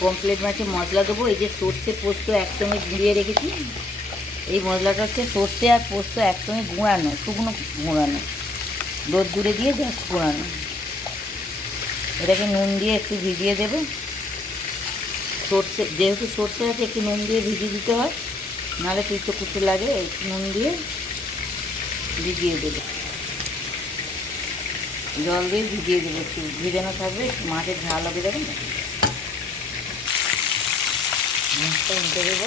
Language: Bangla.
পমফ্রেট মাছে মশলা দেবো। এই যে সর্ষে পোস্ত একসঙ্গে গুঁড়িয়ে রেখেছি, এই মশলাটা হচ্ছে সর্ষে আর পোস্ত একসঙ্গে গুঁড়ানো, শুকনো গুঁড়ানো, রোদ্দুরে দিয়ে জাস্ট গুঁড়ানো। এটাকে নুন দিয়ে একটু ভিজিয়ে দেবো। সর্ষে যেহেতু সর্ষে আছে একটু নুন দিয়ে ভিজিয়ে দিতে হয়, নাহলে কুচো কুচো লাগে। একটু নুন দিয়ে ভিজিয়ে দেবো, জল দিয়ে ভিজিয়ে দেবো, একটু ভিজানো থাকবে, মাছের ঝাল হবে। দেখুন মাছটা উল্টে দেবো।